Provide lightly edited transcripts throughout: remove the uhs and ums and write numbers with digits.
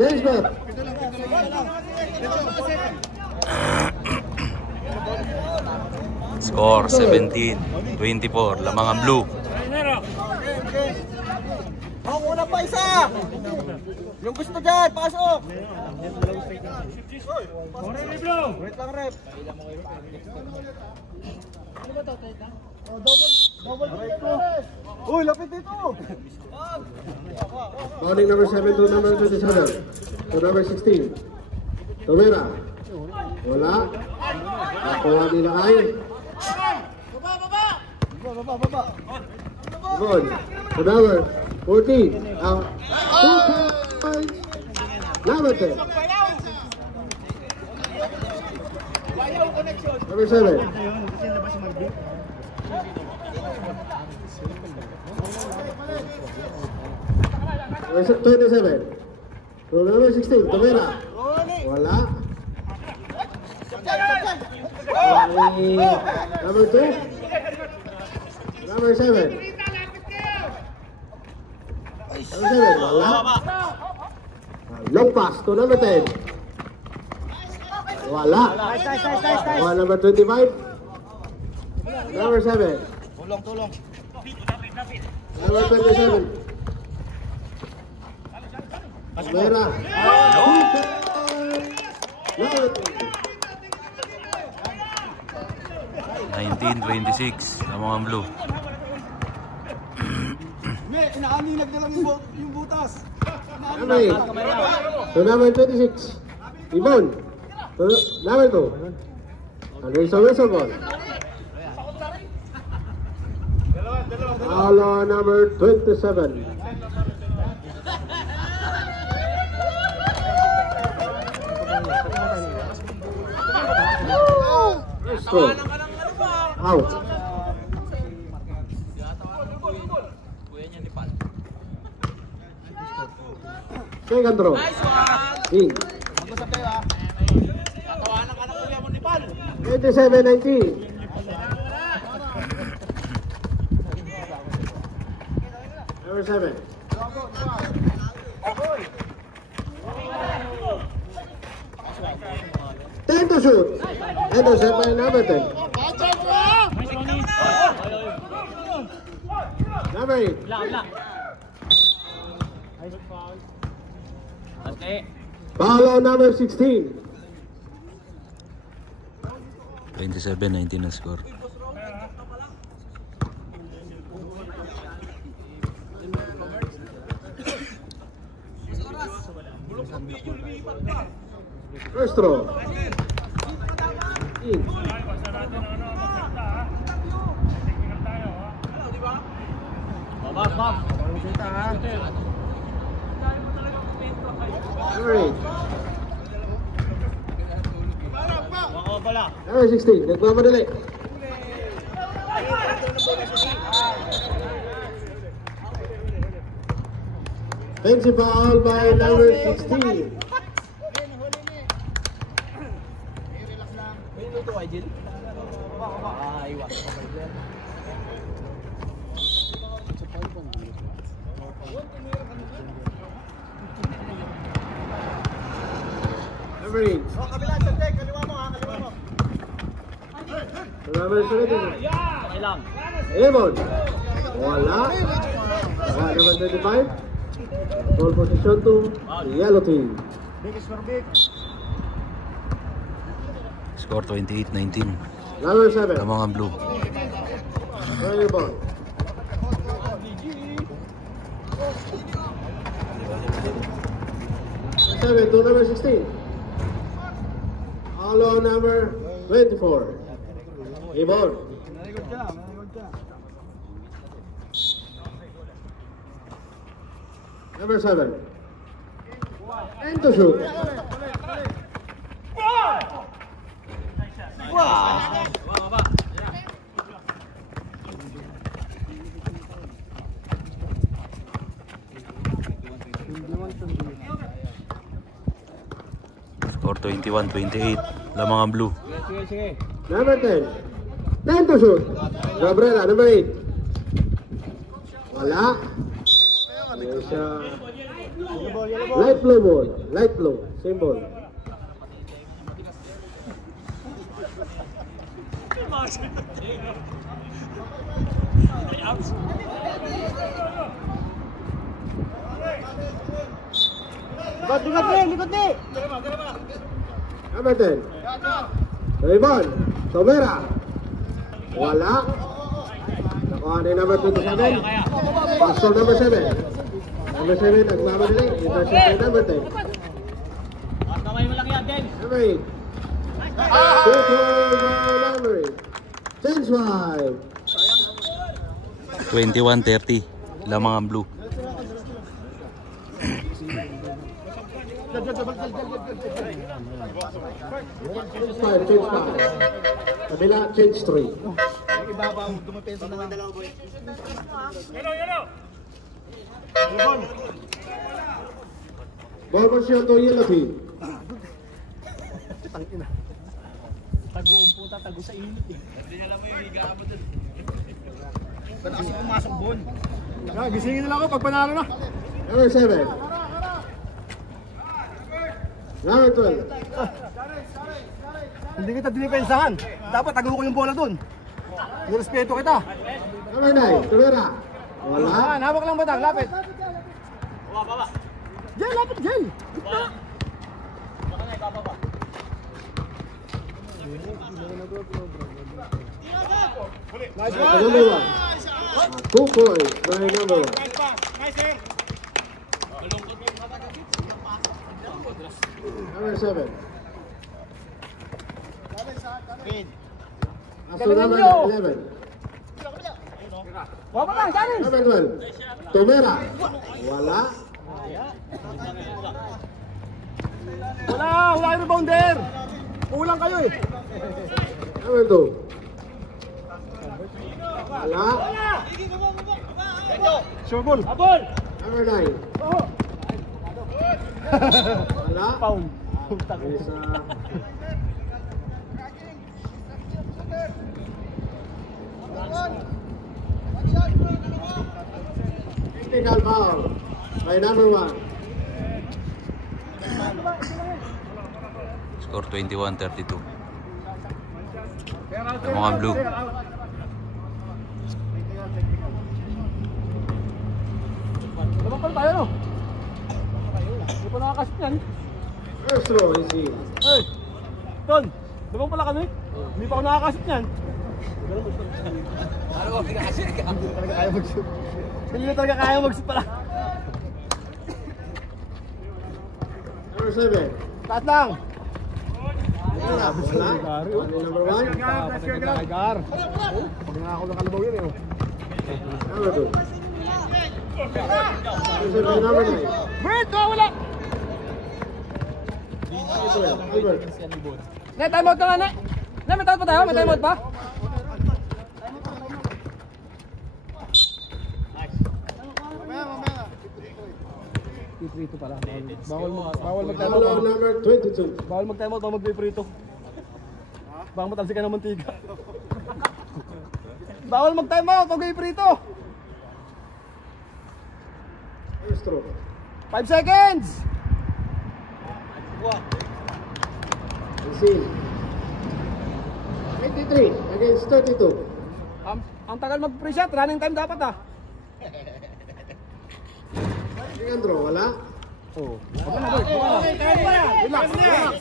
Change back. Score 17-24. Lamangan Blue. Ang una pa isa! Yung gusto dyan, pasok! Wait lang, rep. Uy, lapit dito! Bowling number 7 to number 27. To number 16. Tomera. Wala. Nakuha nila ay. Baba! Good. To number 14. 2 points. Number 10. Number 7. Number 27. To number 16. Tomera. Wala. Number 2. Number 7. Number 7. Wala. Long pass to number 10. Wala. Wala. Number 25. Number 7. Tulong. Number 27. Tomera. 19-26. Lamangan Blue. Inaaninag na lang yung butas. Number 8. To number 26. Ibon. To number 2. Anderson Wilson. Follow number 27. Throw. Out. Second throw. In. 27-19. Number 7. 10 to shoot. Intercept by number 10. Number 8. Follow number 16. 27-19 na score. First throw. In. Number 8. Number 16. Nagmamadali. Fancy foul by number 16. Number 8. Number 17. Lemon. Wala. Number 25. Ball position to the yellow team. Score 28-19. Number 7. Lamangan Blue. Very ball. To number 16. Follow number 24. Ibon. Number 7. And to shoot. Score 21-28. Lamangan Blue. Number 10. 10 to shoot. Gabriela, number 8. Wala. Ayan siya. Light blue ball. Light blue. Same ball. Likod ni! Number 10. Raymond. Tomera. Wala. Nakuha na yung number 27. Pastor number 7. Number 7, nagmamadali. Intercept by number 10. Number 8. Number 8. Change wide. 21-30. Lamang ang blue. Change 5. Kabila, change 3. Ball position to yellow team. Taguong puta, tago sa init eh. Hindi niya alam mo yung higa mo dun. Ba't kasi pumasok bon? Gisingin nila ako pag panalo na. Number 7. Number 12. Hindi kita dinipensahan. Dapat tago ko yung bola dun. Nirespeto kita. Number 9. Tomera. Wala. Hawak lang batang, lapit. Baba. Diyan, lapit diyan. Gitna. Nice one. Number 1. 2 points by number 1. Number 7. After number 11. Baba lang, Janis. Number 12. Tomera. Wala. Wala yung rebounder. Kulang kayo eh. Number 2. Wala. Sure ball. Abol. Number 9. Wala. Foul. Isa. Technical foul by number 1. Score 21-32. Lamang ang blue. Labang pala tayo no? Hindi pa nakakasip yan. First throw is in. Hey! Ton! Labang pala kami? Hindi pa ako nakakasip yan. Ano ba pinakasip ka? Hindi talaga kaya mag-shoot. Hindi talaga kaya mag-shoot pala. Number 7. Taas lang! Wala. Number 1. Gar! Pag nga ako nakalabaw yan eh. Number 2. Number 9. Bert! Wala! Albert. Ne, timeout ka nga ne! Ne, may timeout pa tayo? May timeout pa? Piprito pala. Bawal mag-timeout. Foul number 22. Bawal mag-timeout, bawal mag-piprito. Baka matalsi ka ng mantika. Bawal mag-timeout, mag-piprito. First throw. 5 seconds! Is in. 23 against 32. Ang tagal mag-pre-shot, running time dapat ah. Leandro, wala. Oo. Relax, relax.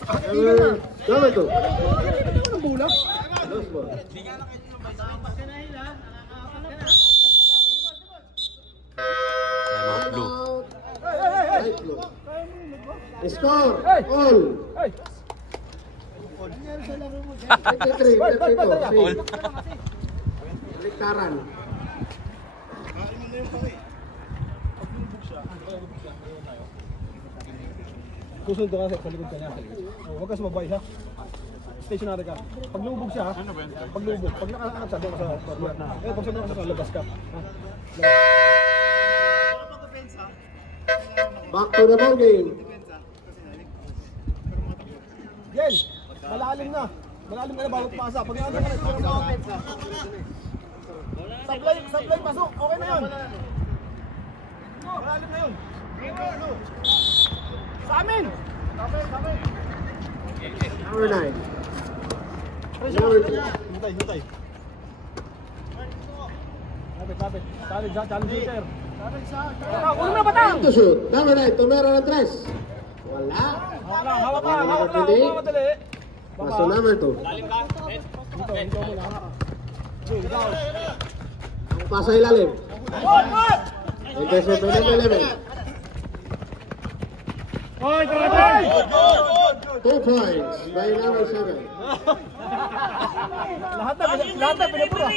Number 2. Anong bola? Last ball. Lamang blue. Light blue. Score. Hey! All. Hey! 23, 32. All. Liktaran. Susunod ka sa likod ka niya. Huwag ka sumabay ha. Stationary ka. Pag lumubog siya ha. Pag lumubog. Pag nakaangat siya, doon ka sa forward. Eh, pag sunod ka sa labas ka. Back to the ball game. Yen! Malalim na. Malalim ka na bago pumasa. Pag nakaangat ka na. Sablay, pasok. Okay na yun. Malalim na yun. Number 9. Number 2. Hintay. Lapit. Challenge, sir. Ulo na batang! To shoot. Number 9. Tumero ng 3. Wala. Hawak lang. Madali. Paso number 2. Dito muna. Ang pasa ilalim. Intercept number 11. 2 points by number 7. Lahat na pinapura.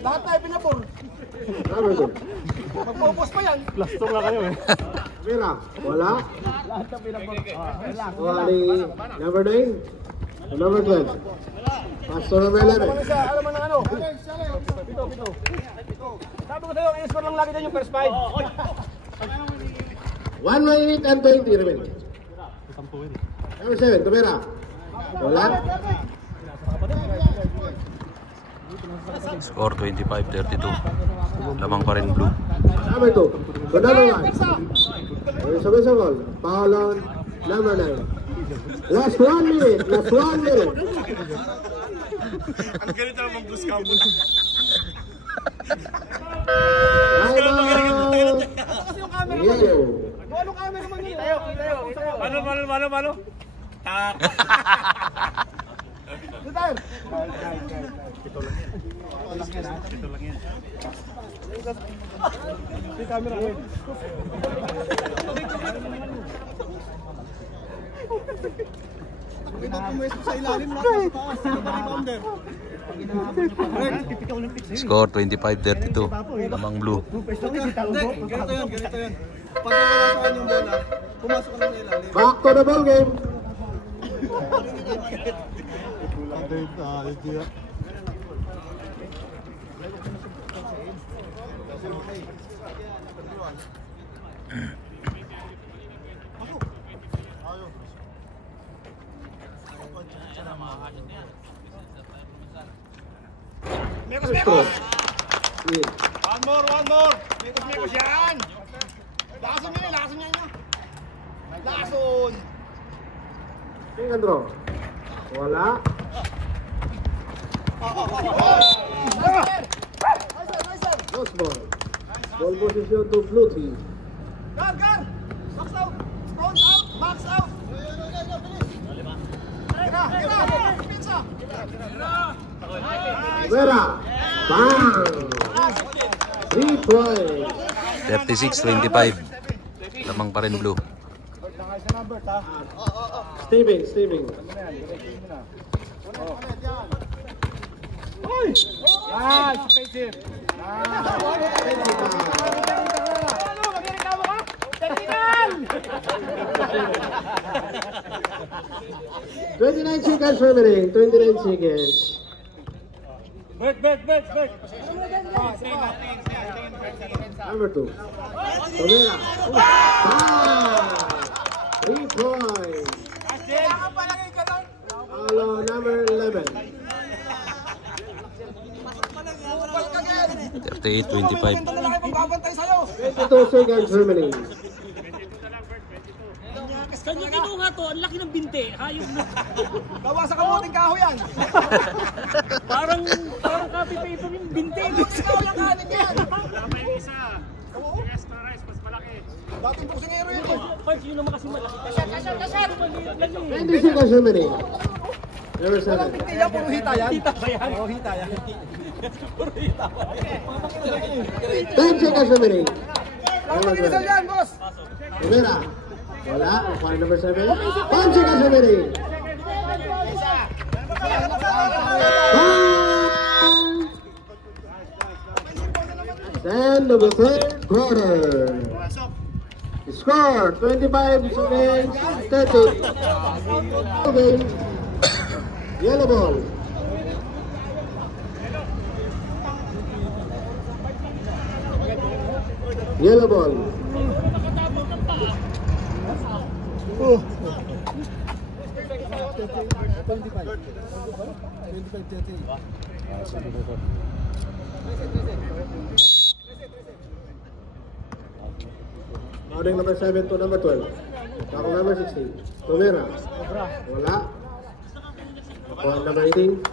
Lahat na pinapur. Number 2. Magpupos pa yan. Plastong na kayo eh. Mira. Wala. Lahat na pinapur. Wali number 9. To number 12. Paso number 11. Alam mo na ano? Pito. Sabi ko sa'yo, i-score lang lagi din yung first five. 1 minute and 20 remaining. Number 7, Tumera. Wala. Score 25-32. Lamang pa rin blue. Number 2, to number 1. Sabay-sabay. Foul on number 9. Last 1 minute. Ang ganito naman mag-boost ka. Yellow. Ano camera man yun? Tayo. Malo. Tak. Tayo. Ito lang yan. Si camera. Sa ilalim lang. Score 25-32. Lamang blue. Ganito yan. Pag nakalasakan yung bola, pumasok ka lang sa ilalim. Back to the ball game. Mekos! Yeah. One more! Mekos yan! Lakasan nyo! Lakason! King and draw. Wala. Lost ball. Ball position to blue team. Gar! Box out! Front out! Box out! Pinsa! Vera. Bang! 3 points. 36-25. Lamang pa rin blue. Steven. Defensive! 29 seconds remaining. 29 seconds. Back! Number 2. Tumera. Bang! 3 points. Follow number 11. 38-25. 22 seconds remaining. Kanya kinuha to, ang laki ng binte. Hayop na. Gawa sa kamuting kahoy yan! Parang copy paper yung binte. Kahoy ang kanin yan! Wala pa yung isa. Yung extra rice, mas malaki. Dating boksingero yun eh! Parts yun naman kasi malaki. Kasyan! 20 seconds remaining. Number 7. Hindi yan, puro hita yan! Kita ba yan? Puro hita yan! 10 seconds remaining. Ang mag-inisal yan, boss! Tumera. Wala. Point number 7. 5 seconds remaining. End of the third quarter. Score 25 against 30. Game. Yellow ball. Yellow ball. Adding number 7 to number 12. Tackle number 16. Tumira. Wala. Nakuha number 18.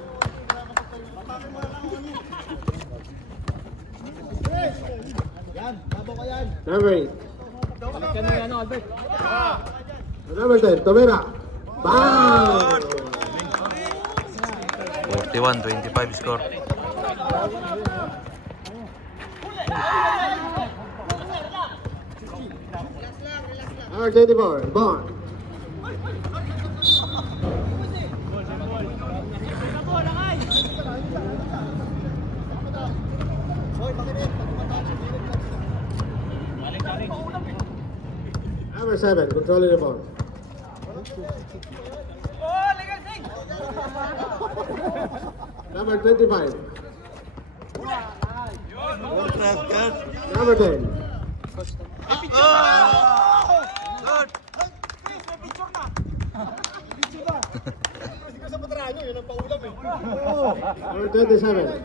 Number 8. Number 10. Tumira. Bang! 41-25 score. Number 24. Bond. Number 7. Controlling the ball. Number 25. Number 10. Number 27.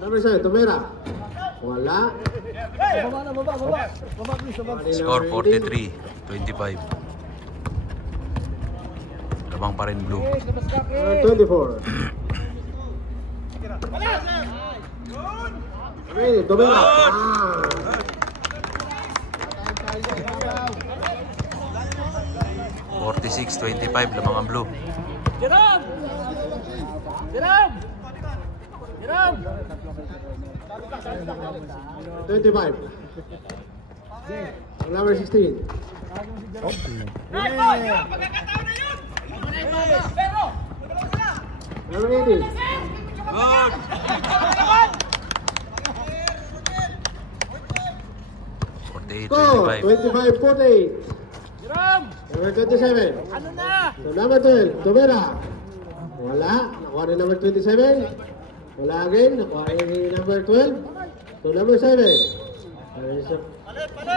Number 7. Tumira. Wala. Score 43-25. Lamang pa rin blue. Number 24. Okay, Tumira. 46-25 lamang ang blue. Jerome! Jerome! Jerome! 25. Number 16. Number 18. Go! 25-48. Jerome! Number 27. Ano na? So number 12, Tumira. Wala. Nakuha rin number 27. Wala again. Nakuha rin number 12. So number 7.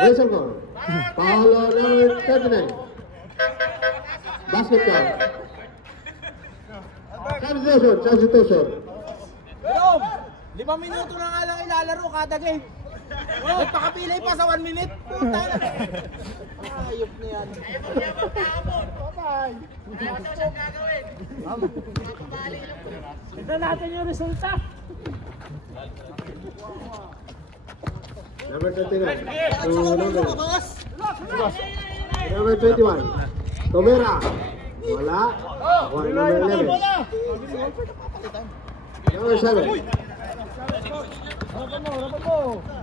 Wilson ko. Paolo number 39. Basketball. Substitution. Jerome, 5 minuto na nga lang ilalaro kada game. Nagpakapilay pa sa 1 minute. Puta na. Ayop na yan. Tignan natin yung resulta. Number 29. Number 21. Tumira. Wala. Nakuha rin number 11. Number 7.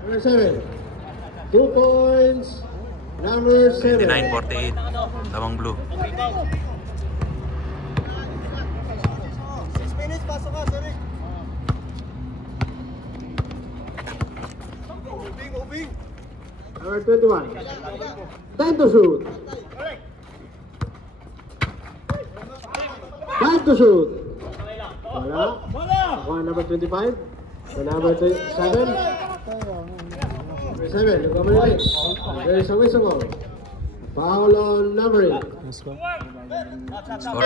Number 7. 2 points. Number 7. 29-48 lamang blue. 6 minutes, pasok ka, sorry. Ubing. Number 21. Time to shoot. Time to shoot. Wala. Nakuha number 25. So number 7. Number 7. Nagkamali. There is a whistle. Foul on number 8. Score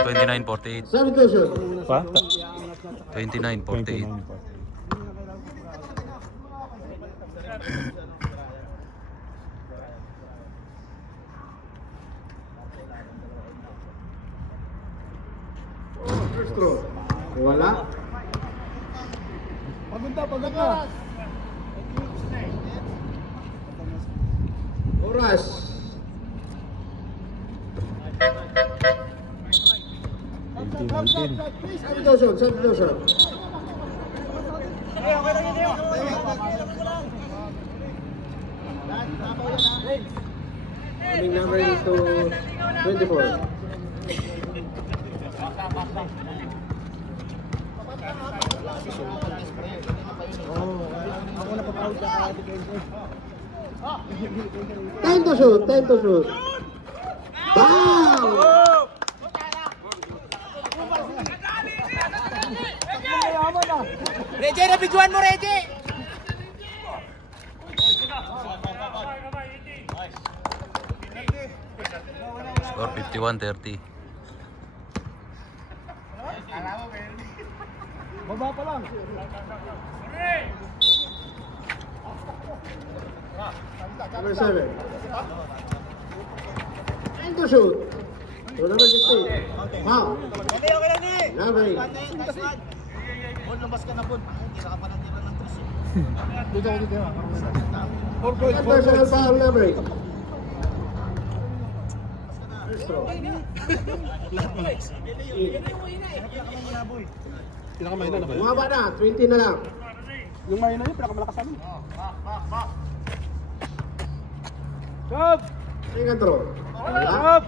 29-48. Substitution. 29-48. First throw. Wala. Pagod na. Oras. Substitution. Coming number is to 24. Time to shoot. Bang! Reje, nabidyoan mo, Reje! Score 51-30. Baba pa lang. Number 7. And to shoot. To number 16. Foul. Number 8. Lumabas ka na po. Hindi ka pa natira ng tres. And personal foul number 8. First throw. Pinakamahina na ba? Bumaba na, 20 na lang. Yung mahina yun, pinakamalakas namin. Stop! Second throw. Stop!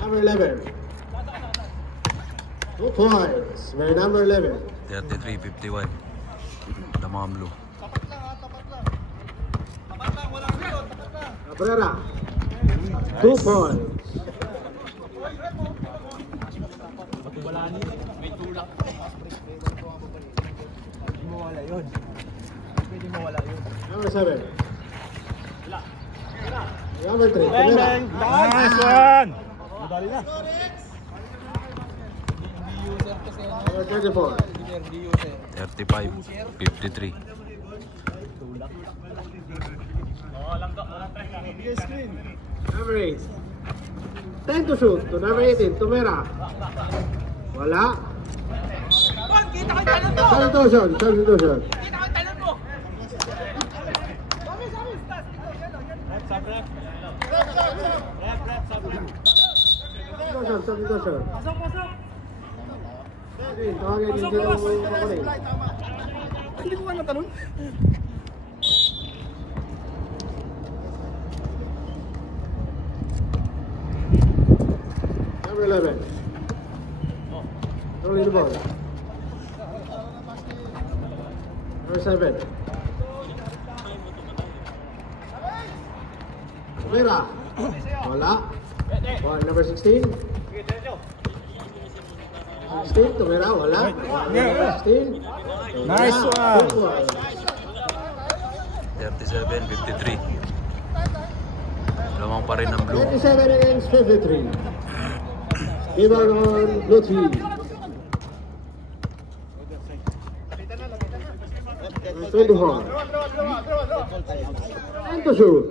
Number 11. 2 points. May number 11. 33-51. Lamangang blue. Cabrera. 2 points. May tulak. Pwede mawala yun. Pwede mawala yun. Number 7. Number 3. Cabrera. Nice one! Madali na. Number 24. 35-53. Number 8. 10 to shoot. To number 18. Tumera. Wala. Kita ko yung talon mo! Substitution. Substitution. Kita ko yung talon mo! Substitution. Substitution. Tawagin hindi na makulit. Hindi ko nga natanong. Number 11. Rolling the ball. Number 7. Tumera. Wala. One, number 16. 16, Tumera, wala. Number 16. Nice one. 37-53. Lamang pa rin ang blue. 27 against 53. Give out on blue team. Number 24. And to shoot.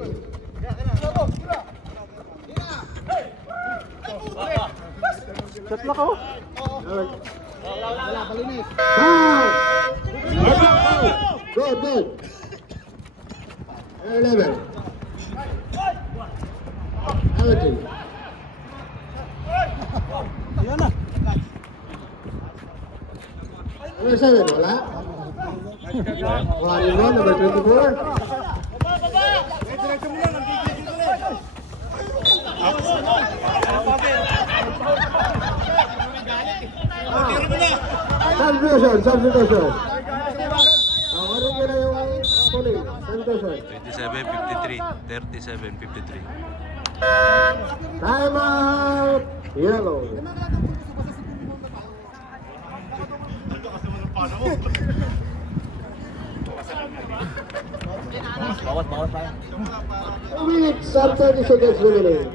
Shot na ko. Wala, palinis. Foul! Good, good. 11. Number 3. Ayan na. Number 7, wala. One in one, number 24. Substitution, substitution. Tawarin nyo na yung kuning. Substitution. 27-53. 37-53. Time out! Yellow. Bawat pa. 2 minutes and 30 seconds remaining.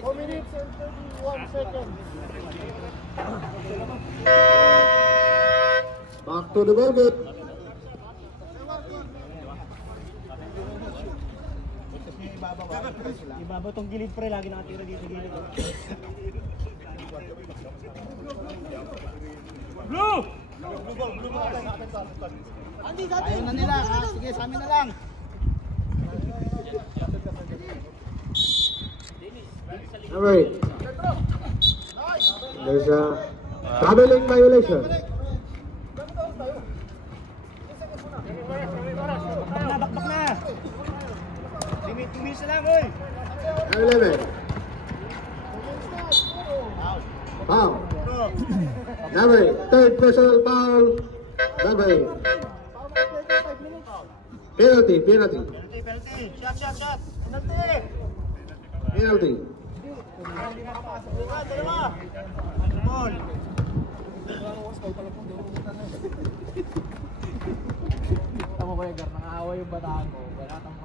4 minutes and 31 seconds. Back to the ball. Ibabaw tong gilid pre, lagi nakatira dito gilid. Blue! Andi, ayaw na nila. Sige, sa amin na lang. Number 8. There's a traveling violation. Bakbak na. Limit lang, oy. 11. Foul. Number 8. Third personal foul. Number 8. Penalty. Penalty. Shot. Penalty. Ball. Tama ko yung gar, nang-aaway yung bataan mo. Wala tang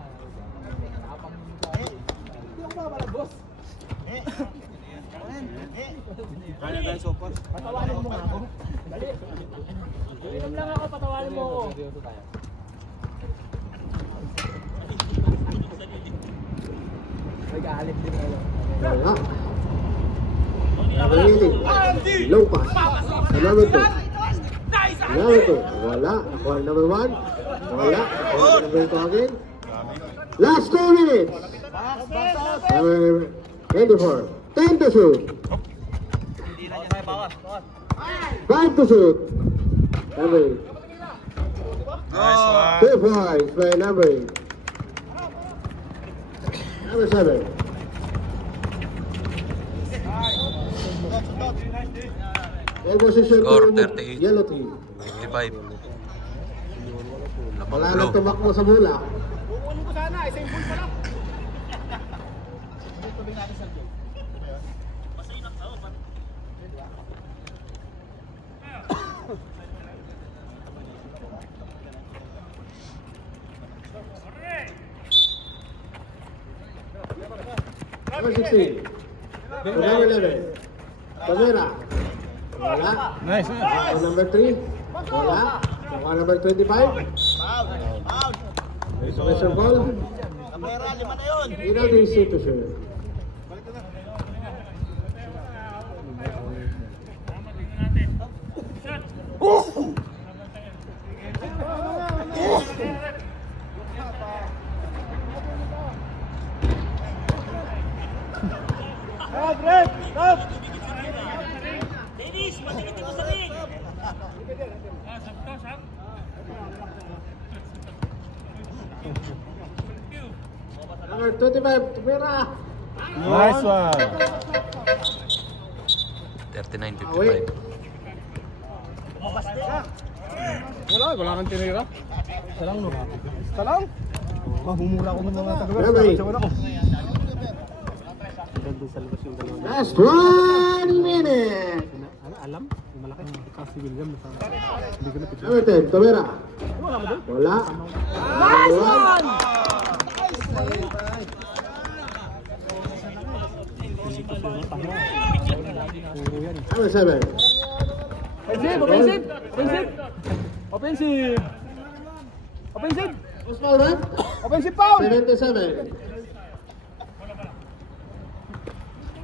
Patawanin mo nga ako. Inom lang ako, patawanin mo ako. Nag-aalip din ako. Wala. Number 18. Low pass. Sa number 2. Number 2. Wala. Nakuha number 1. Wala. Nakuha number 2 again. Last 2 minutes. Number 24. 10 to shoot. 5 to shoot. Number 8. Nice one. 2 points by number 8. Number 7. In position Score, to 38. yellow team. 55. Wala Lamang nang tumakbo sa bola. Kukunin ko sana, isang pool pa lang. Number 16. To number 11. Camera. Wala. Nice. To number 3. Wala. Nakuha number 25. Special ball. Kamera, 5 na yun. Ina din si to shoot. Dennis, matigit mo sa ring. Number 25. Camera. Nice one. 39-55. Wala kang tinira. Isa lang, no? Isa lang? Humura ko ng mga taga. Number 8. Last 1 minute. Alam? Malaki. Kasi William. Hindi ko na picture. Number 10. Camera. Wala. Nice one! Number 7. Offensive! Small run. Offensive foul! 77.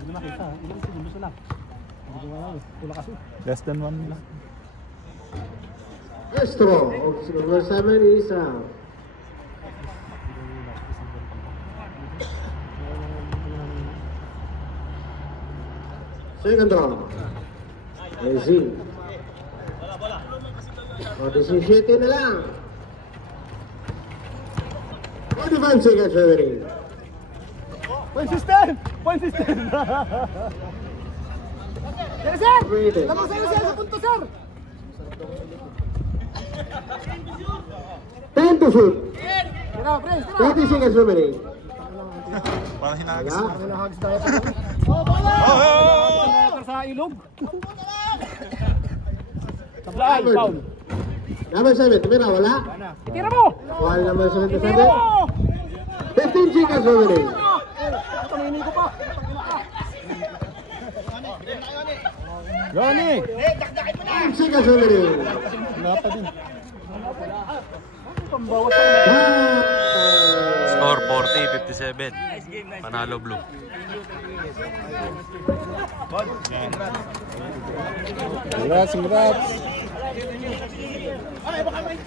Hindi makita. Ilang segundos na lang. Hindi ko alam. Wala kasi. Less than 1 lang. First throw of number 7 is out. Second throw. Easy. O, 17 na lang. 45 seconds remaining. Point system! Point system! Sir, sir! Waiting. Lamang sa'yo sir sa punto, sir! 10 to shoot. Tira, Prince, tira! 30 seconds remaining. Parang hinagis. Wala. Nahagis tayo pa. Oh, bola! Meter sa ilog. Tablay, foul. Number 7, tumira, wala. Tira mo! Wala number 77. Tira mo! 15 seconds remaining. Tumini ko pa. Johnny! 5 seconds remaining. Wala pa din. Score 40-57. Panalo Blue. Congrats, congrats. Ay, baka may